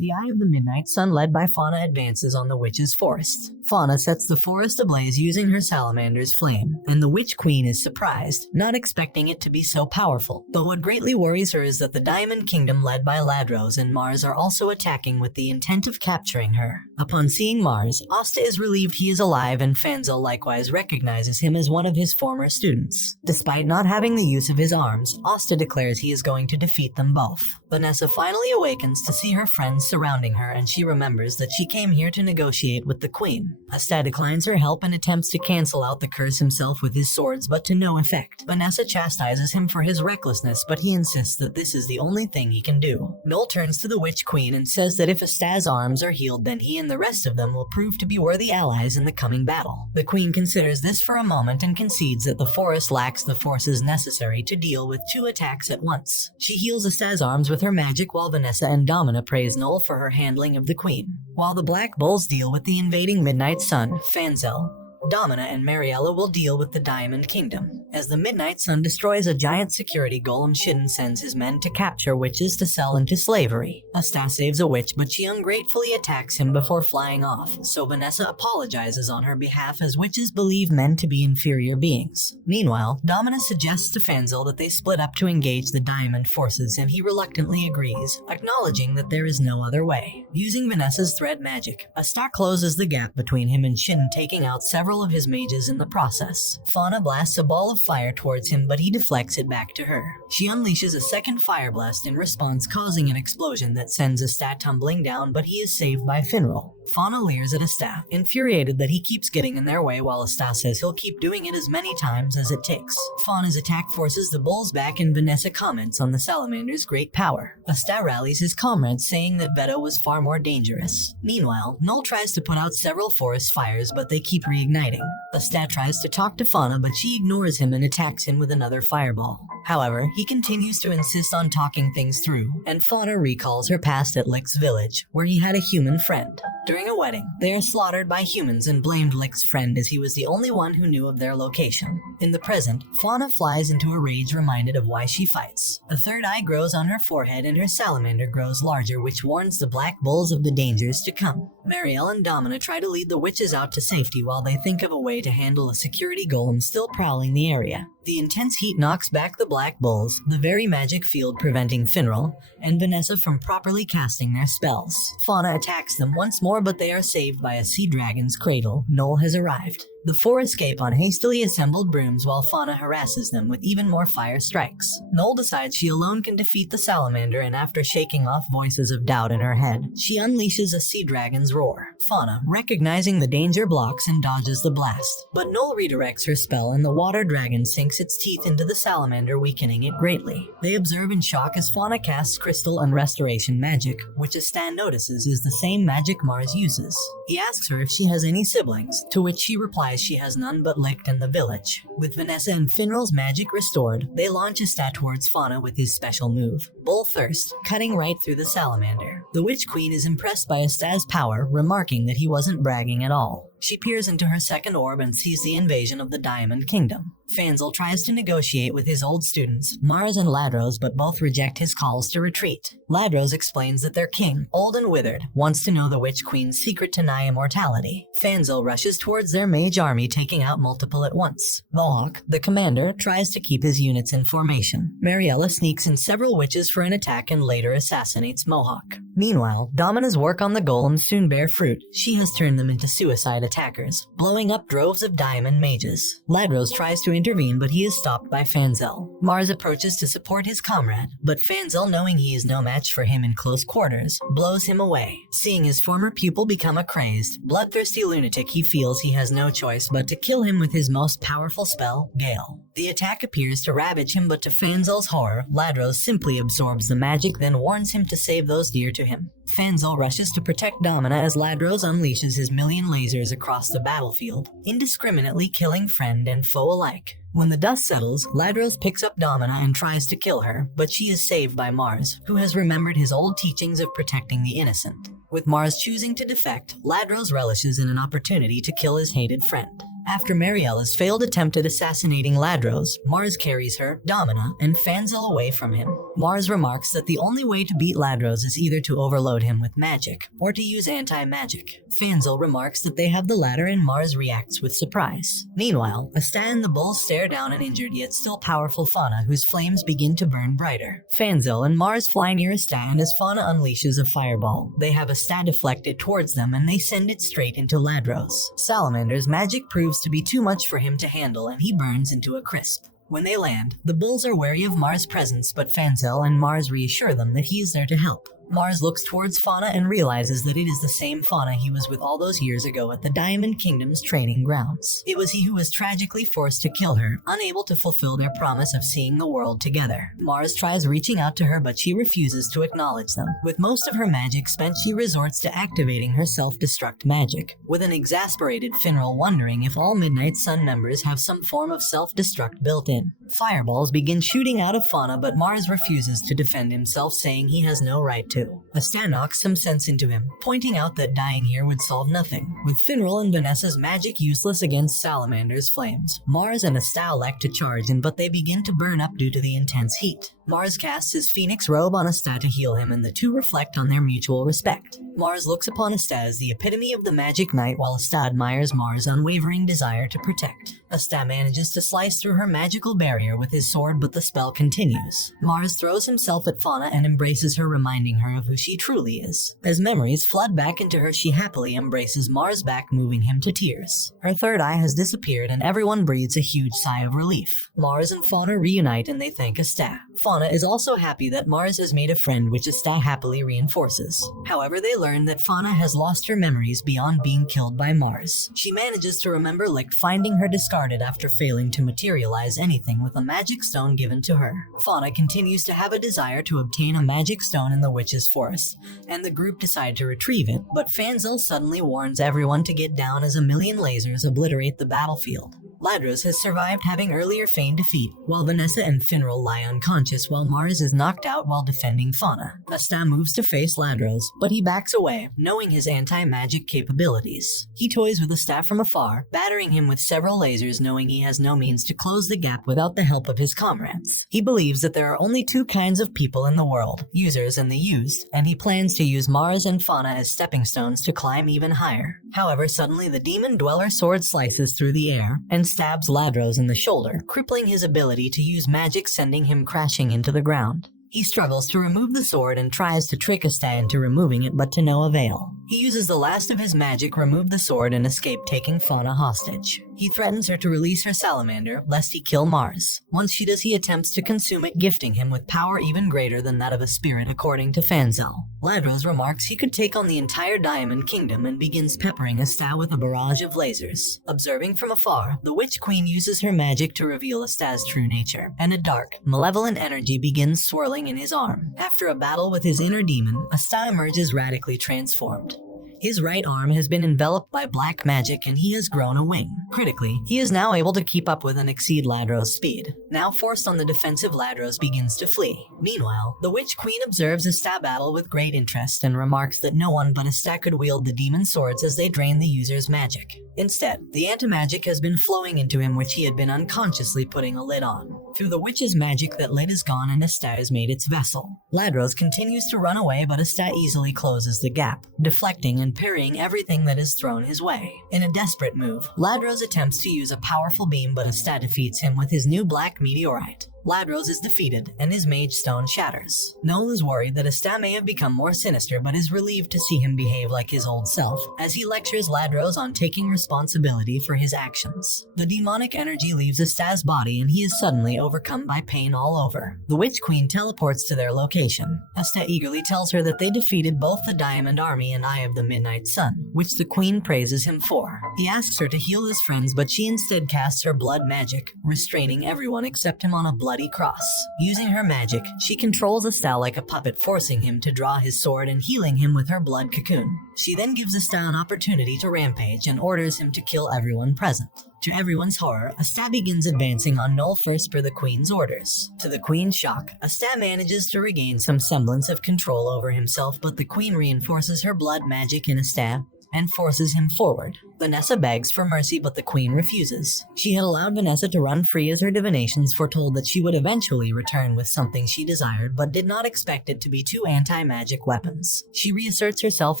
The Eye of the Midnight Sun, led by Fauna, advances on the witch's forest. Fauna sets the forest ablaze using her salamander's flame, and the Witch Queen is surprised, not expecting it to be so powerful. But what greatly worries her is that the Diamond Kingdom, led by Ladros and Mars, are also attacking with the intent of capturing her. Upon seeing Mars, Asta is relieved he is alive, and Fanzel likewise recognizes him as one of his former students. Despite not having the use of his arms, Asta declares he is going to defeat them both. Vanessa finally awakens to see her friends surrounding her, and she remembers that she came here to negotiate with the Queen. Asta declines her help and attempts to cancel out the curse himself with his swords, but to no effect. Vanessa chastises him for his recklessness, but he insists that this is the only thing he can do. Noel turns to the Witch Queen and says that if Asta's arms are healed, then he and the rest of them will prove to be worthy allies in the coming battle. The Queen considers this for a moment and concedes that the forest lacks the forces necessary to deal with 2 attacks at once. She heals Asta's arms with her magic, while Vanessa and Domina praise Noel for her handling of the Queen. While the Black Bulls deal with the invading Midnight Sun, Fanzel, Domina, and Mariella will deal with the Diamond Kingdom. As the Midnight Sun destroys a giant security golem, Shiden sends his men to capture witches to sell into slavery. Asta saves a witch, but she ungratefully attacks him before flying off, so Vanessa apologizes on her behalf, as witches believe men to be inferior beings. Meanwhile, Domina suggests to Fanzel that they split up to engage the Diamond forces, and he reluctantly agrees, acknowledging that there is no other way. Using Vanessa's thread magic, Asta closes the gap between him and Shiden, taking out several of his mages in the process. Fauna blasts a ball of fire towards him, but he deflects it back to her. She unleashes a second fire blast in response, causing an explosion that sends Asta tumbling down, but he is saved by Finral. Fauna leers at Asta, infuriated that he keeps getting in their way, while Asta says he'll keep doing it as many times as it takes. Fauna's attack forces the bulls back, and Vanessa comments on the salamander's great power. Asta rallies his comrades, saying that Veto was far more dangerous. Meanwhile, Null tries to put out several forest fires, but they keep reigniting. Asta tries to talk to Fauna, but she ignores him and attacks him with another fireball. However, he continues to insist on talking things through, and Fauna recalls her past at Lick's village, where he had a human friend. During a wedding, they are slaughtered by humans and blamed Lick's friend, as he was the only one who knew of their location. In the present, Fauna flies into a rage, reminded of why she fights. A third eye grows on her forehead, and her salamander grows larger, which warns the Black Bulls of the dangers to come. Marielle and Domina try to lead the witches out to safety while they think of a way to handle a security golem still prowling the area. The intense heat knocks back the Black Bulls, the very magic field preventing Finral and Vanessa from properly casting their spells. Fauna attacks them once more, but they are saved by a sea dragon's cradle. Noel has arrived. The 4 escape on hastily assembled brooms, while Fauna harasses them with even more fire strikes. Noel decides she alone can defeat the salamander, and after shaking off voices of doubt in her head, she unleashes a sea dragon's roar. Fauna, recognizing the danger, blocks and dodges the blast. But Noel redirects her spell, and the water dragon sinks its teeth into the salamander, weakening it greatly. They observe in shock as Fauna casts crystal and restoration magic, which Asta notices is the same magic Mars uses. He asks her if she has any siblings, to which she replies she has none but Licht and the village. With Vanessa and Finral's magic restored, they launch Asta towards Fauna with his special move, Bull Thirst, cutting right through the salamander. The Witch Queen is impressed by Asta's power, remarking that he wasn't bragging at all. She peers into her second orb and sees the invasion of the Diamond Kingdom. Fanzel tries to negotiate with his old students, Mars and Ladros, but both reject his calls to retreat. Ladros explains that their king, old and withered, wants to know the Witch Queen's secret to nigh immortality. Fanzel rushes towards their mage army, taking out multiple at once. Mohawk, the commander, tries to keep his units in formation. Mariella sneaks in several witches for an attack and later assassinates Mohawk. Meanwhile, Domina's work on the golems soon bear fruit. She has turned them into suicide attackers, blowing up droves of diamond mages. Ladros tries to intervene, but he is stopped by Fanzel. Mars approaches to support his comrade, but Fanzel, knowing he is no match for him in close quarters, blows him away. Seeing his former pupil become a crazed, bloodthirsty lunatic, he feels he has no choice but to kill him with his most powerful spell, Gale. The attack appears to ravage him, but to Fanzel's horror, Ladros simply absorbs the magic, then warns him to save those dear to him. Fanzel rushes to protect Domina as Ladros unleashes his million lasers across the battlefield, indiscriminately killing friend and foe alike. When the dust settles, Ladros picks up Domina and tries to kill her, but she is saved by Mars, who has remembered his old teachings of protecting the innocent. With Mars choosing to defect, Ladros relishes in an opportunity to kill his hated friend. After Mariella's failed attempt at assassinating Ladros, Mars carries her, Domina, and Fanzel away from him. Mars remarks that the only way to beat Ladros is either to overload him with magic, or to use anti-magic. Fanzel remarks that they have the latter and Mars reacts with surprise. Meanwhile, Asta and the bulls stare down an injured yet still powerful Fauna whose flames begin to burn brighter. Fanzel and Mars fly near Asta and as Fauna unleashes a fireball, they have Asta deflect it towards them and they send it straight into Ladros. Salamander's magic proves to be too much for him to handle and he burns into a crisp. When they land, the bulls are wary of Mars' presence, but Fanzel and Mars reassure them that he is there to help. Mars looks towards Fauna and realizes that it is the same Fauna he was with all those years ago at the Diamond Kingdom's training grounds. It was he who was tragically forced to kill her, unable to fulfill their promise of seeing the world together. Mars tries reaching out to her, but she refuses to acknowledge them. With most of her magic spent, she resorts to activating her self-destruct magic, with an exasperated Finral wondering if all Midnight Sun members have some form of self-destruct built in. Fireballs begin shooting out of Fauna, but Mars refuses to defend himself, saying he has no right to. Asta knocks some sense into him, pointing out that dying here would solve nothing. With Finral and Vanessa's magic useless against Salamander's flames, Mars and Asta elect to charge in, but they begin to burn up due to the intense heat. Mars casts his phoenix robe on Asta to heal him, and the two reflect on their mutual respect. Mars looks upon Asta as the epitome of the magic knight, while Asta admires Mars' unwavering desire to protect. Asta manages to slice through her magical barrier with his sword, but the spell continues. Mars throws himself at Fauna and embraces her, reminding her of who she truly is. As memories flood back into her, she happily embraces Mars back, moving him to tears. Her third eye has disappeared and everyone breathes a huge sigh of relief. Mars and Fauna reunite and they thank Asta. Fauna is also happy that Mars has made a friend, which Asta happily reinforces. However, they learn that Fauna has lost her memories beyond being killed by Mars. She manages to remember Licht finding her discarded after failing to materialize anything with a magic stone given to her. Fauna continues to have a desire to obtain a magic stone in the witch's forest, and the group decide to retrieve it, but Fanzel suddenly warns everyone to get down as a million lasers obliterate the battlefield. Ladros has survived, having earlier feigned defeat, while Vanessa and Finral lie unconscious while Mars is knocked out while defending Fauna. Asta moves to face Ladros, but he backs away, knowing his anti-magic capabilities. He toys with Asta from afar, battering him with several lasers, knowing he has no means to close the gap without the help of his comrades. He believes that there are only two kinds of people in the world, users and the used, and he plans to use Mars and Fauna as stepping stones to climb even higher. However, suddenly the Demon Dweller sword slices through the air and stabs Ladros in the shoulder, crippling his ability to use magic, sending him crashing into the ground. He struggles to remove the sword and tries to trick Asta into removing it, but to no avail. He uses the last of his magic, remove the sword, and escape, taking Fauna hostage. He threatens her to release her salamander, lest he kill Mars. Once she does, he attempts to consume it, gifting him with power even greater than that of a spirit, according to Fanzel. Ladros remarks he could take on the entire Diamond Kingdom and begins peppering Asta with a barrage of lasers. Observing from afar, the Witch Queen uses her magic to reveal Asta's true nature, and a dark, malevolent energy begins swirling in his arm. After a battle with his inner demon, Asta emerges radically transformed. His right arm has been enveloped by black magic and he has grown a wing. Critically, he is now able to keep up with and exceed Ladros' speed. Now forced on the defensive, Ladros begins to flee. Meanwhile, the Witch Queen observes Asta battle with great interest and remarks that no one but Asta could wield the demon swords as they drain the user's magic. Instead, the anti-magic has been flowing into him, which he had been unconsciously putting a lid on. Through the witch's magic, that lid is gone and Asta has made its vessel. Ladros continues to run away, but Asta easily closes the gap, deflecting and parrying everything that is thrown his way. In a desperate move, Ladros attempts to use a powerful beam, but Asta defeats him with his new black meteorite. Ladros is defeated, and his mage stone shatters. Noel is worried that Asta may have become more sinister, but is relieved to see him behave like his old self, as he lectures Ladros on taking responsibility for his actions. The demonic energy leaves Asta's body, and he is suddenly overcome by pain all over. The Witch Queen teleports to their location. Asta eagerly tells her that they defeated both the Diamond Army and Eye of the Midnight Sun, which the Queen praises him for. He asks her to heal his friends, but she instead casts her blood magic, restraining everyone except him on a bloody cross. Using her magic, she controls Asta like a puppet, forcing him to draw his sword and healing him with her blood cocoon. She then gives Asta an opportunity to rampage and orders him to kill everyone present. To everyone's horror, Asta begins advancing on Noel first per the Queen's orders. To the Queen's shock, Asta manages to regain some semblance of control over himself, but the Queen reinforces her blood magic in Asta and forces him forward. Vanessa begs for mercy, but the queen refuses. She had allowed Vanessa to run free as her divinations foretold that she would eventually return with something she desired, but did not expect it to be two anti-magic weapons. She reasserts herself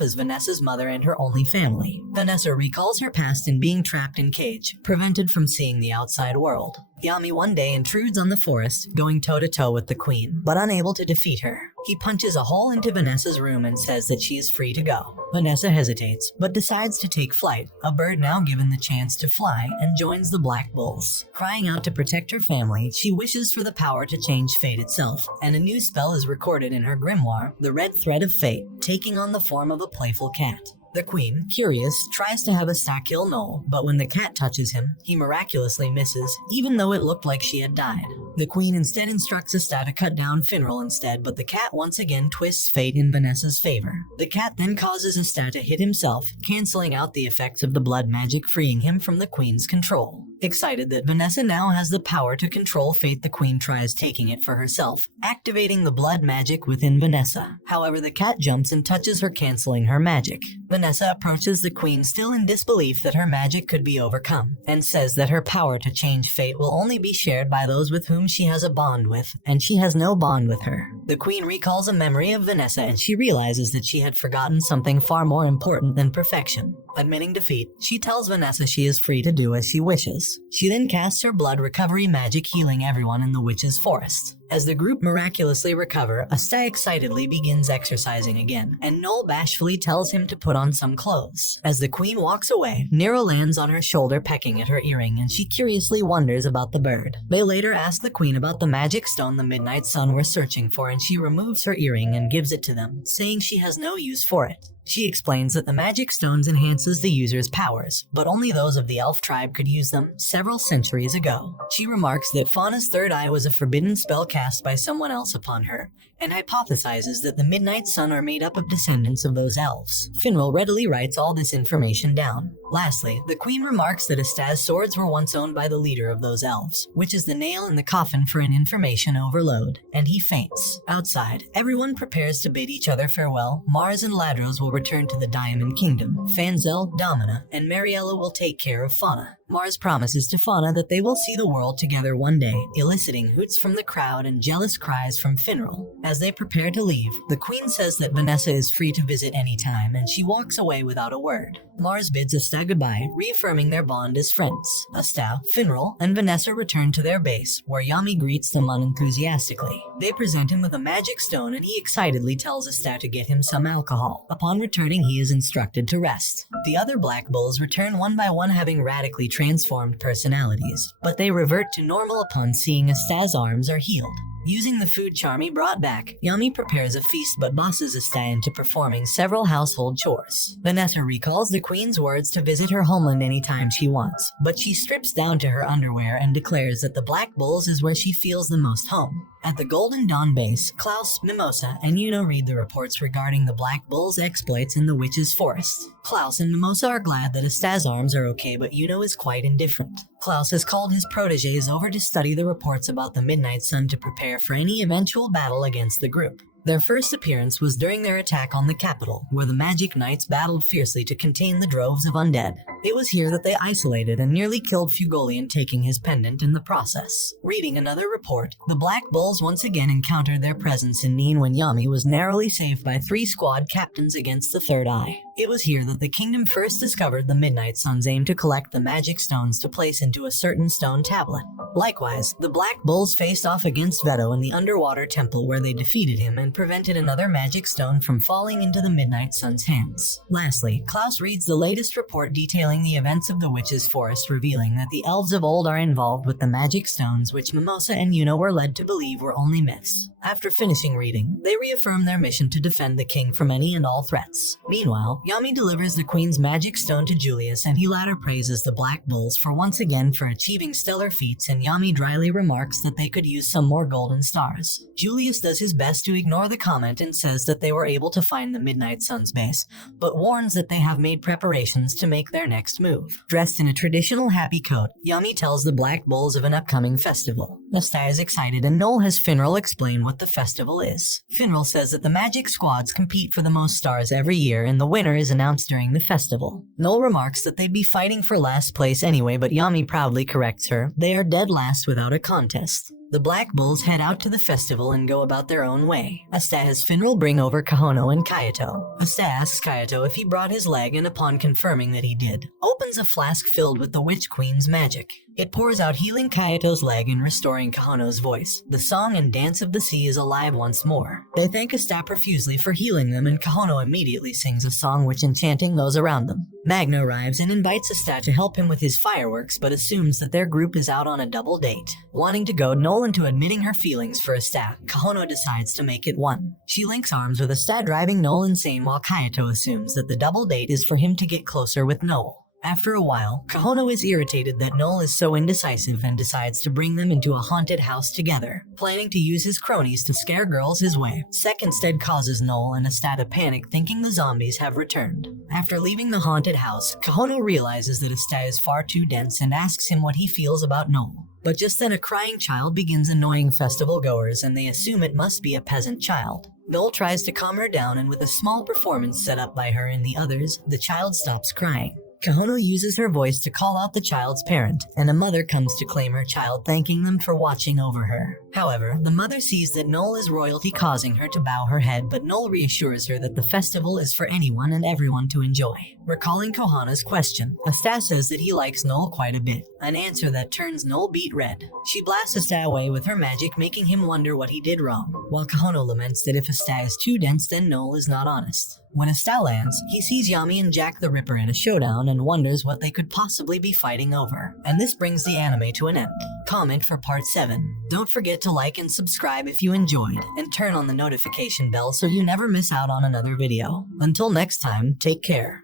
as Vanessa's mother and her only family. Vanessa recalls her past in being trapped in cage, prevented from seeing the outside world. Yami one day intrudes on the forest, going toe-to-toe with the queen, but unable to defeat her. He punches a hole into Vanessa's room and says that she is free to go. Vanessa hesitates, but decides to take flight, a bird now given the chance to fly, and joins the Black Bulls. Crying out to protect her family, she wishes for the power to change fate itself, and a new spell is recorded in her grimoire, the Red Thread of Fate, taking on the form of a playful cat. The queen, curious, tries to have Asta kill Noel, but when the cat touches him, he miraculously misses, even though it looked like she had died. The queen instead instructs Asta to cut down Finral instead, but the cat once again twists fate in Vanessa's favor. The cat then causes Asta to hit himself, canceling out the effects of the blood magic, freeing him from the queen's control. Excited that Vanessa now has the power to control fate, the queen tries taking it for herself, activating the blood magic within Vanessa. However, the cat jumps and touches her, canceling her magic. Vanessa approaches the queen, still in disbelief that her magic could be overcome, and says that her power to change fate will only be shared by those with whom she has a bond with, and she has no bond with her. The queen recalls a memory of Vanessa and she realizes that she had forgotten something far more important than perfection. Admitting defeat, she tells Vanessa she is free to do as she wishes. She then casts her blood recovery magic, healing everyone in the witch's forest. As the group miraculously recover, Asta excitedly begins exercising again, and Noel bashfully tells him to put on some clothes. As the queen walks away, Nero lands on her shoulder, pecking at her earring, and she curiously wonders about the bird. They later ask the queen about the magic stone the Midnight Sun were searching for, and she removes her earring and gives it to them, saying she has no use for it. She explains that the magic stones enhances the user's powers, but only those of the elf tribe could use them several centuries ago. She remarks that Fauna's third eye was a forbidden spell cast by someone else upon her, and hypothesizes that the Midnight Sun are made up of descendants of those elves. Finral readily writes all this information down. Lastly, the queen remarks that Asta's swords were once owned by the leader of those elves, which is the nail in the coffin for an information overload, and he faints. Outside, everyone prepares to bid each other farewell. Mars and Ladros will return to the Diamond Kingdom. Fanzel, Domina, and Mariella will take care of Fauna. Mars promises to Fauna that they will see the world together one day, eliciting hoots from the crowd and jealous cries from Finral. As they prepare to leave, the queen says that Vanessa is free to visit anytime, and she walks away without a word. Mars bids Asta goodbye, reaffirming their bond as friends. Asta, Finral, and Vanessa return to their base, where Yami greets them unenthusiastically. They present him with a magic stone, and he excitedly tells Asta to get him some alcohol. Upon returning, he is instructed to rest. The other Black Bulls return one by one, having radically transformed personalities, but they revert to normal upon seeing Asta's arms are healed. Using the food Charmy brought back, Yami prepares a feast but bosses Asta into performing several household chores. Vanessa recalls the queen's words to visit her homeland anytime she wants, but she strips down to her underwear and declares that the Black Bulls is where she feels the most home. At the Golden Dawn base, Klaus, Mimosa, and Yuno read the reports regarding the Black Bull's exploits in the Witch's Forest. Klaus and Mimosa are glad that Asta's arms are okay, but Yuno is quite indifferent. Klaus has called his protégés over to study the reports about the Midnight Sun to prepare for any eventual battle against the group. Their first appearance was during their attack on the capital, where the Magic Knights battled fiercely to contain the droves of undead. It was here that they isolated and nearly killed Fugolian, taking his pendant in the process. Reading another report, the Black Bulls once again encountered their presence in Neen when Yami was narrowly saved by 3 squad captains against the Third Eye. It was here that the kingdom first discovered the Midnight Sun's aim to collect the magic stones to place into a certain stone tablet. Likewise, the Black Bulls faced off against Veto in the underwater temple, where they defeated him and prevented another magic stone from falling into the Midnight Sun's hands. Lastly, Klaus reads the latest report detailing the events of the Witch's Forest, revealing that the elves of old are involved with the magic stones, which Mimosa and Yuno were led to believe were only myths. After finishing reading, they reaffirm their mission to defend the king from any and all threats. Meanwhile, Yami delivers the queen's magic stone to Julius, and he later praises the Black Bulls for once again for achieving stellar feats, and Yami dryly remarks that they could use some more golden stars. Julius does his best to ignore the comment and says that they were able to find the Midnight Sun's base, but warns that they have made preparations to make their next next move. Dressed in a traditional happy coat, Yami tells the Black Bulls of an upcoming festival. Asta is excited and Noel has Finral explain what the festival is. Finral says that the magic squads compete for the most stars every year and the winner is announced during the festival. Noel remarks that they'd be fighting for last place anyway, but Yami proudly corrects her. They are dead last without a contest. The Black Bulls head out to the festival and go about their own way. Asta has Finral bring over Kahono and Kayato. Asta asks Kayato if he brought his leg and upon confirming that he did, opens a flask filled with the Witch Queen's magic. It pours out, healing Kayato's leg and restoring Kahono's voice. The song and dance of the sea is alive once more. They thank Asta profusely for healing them and Kahono immediately sings a song which enchanting those around them. Magna arrives and invites Asta to help him with his fireworks but assumes that their group is out on a double date. Wanting to goad Noel into admitting her feelings for Asta, Kahono decides to make it one. She links arms with Asta, driving Noel insane while Kayato assumes that the double date is for him to get closer with Noel. After a while, Kahono is irritated that Noel is so indecisive and decides to bring them into a haunted house together, planning to use his cronies to scare girls his way. Sek instead causes Noel and Asta to panic, thinking the zombies have returned. After leaving the haunted house, Kahono realizes that Asta is far too dense and asks him what he feels about Noel. But just then a crying child begins annoying festival goers and they assume it must be a peasant child. Noel tries to calm her down and with a small performance set up by her and the others, the child stops crying. Kahono uses her voice to call out the child's parent, and a mother comes to claim her child, thanking them for watching over her. However, the mother sees that Noel is royalty, causing her to bow her head, but Noel reassures her that the festival is for anyone and everyone to enjoy. Recalling Kohana's question, Asta says that he likes Noel quite a bit, an answer that turns Noel beet red. She blasts Asta away with her magic, making him wonder what he did wrong, while Kahono laments that if Asta is too dense then Noel is not honest. When Asta lands, he sees Yami and Jack the Ripper in a showdown and wonders what they could possibly be fighting over. And this brings the anime to an end. Comment for part 7. Don't forget to like and subscribe if you enjoyed, and turn on the notification bell so you never miss out on another video. Until next time, take care.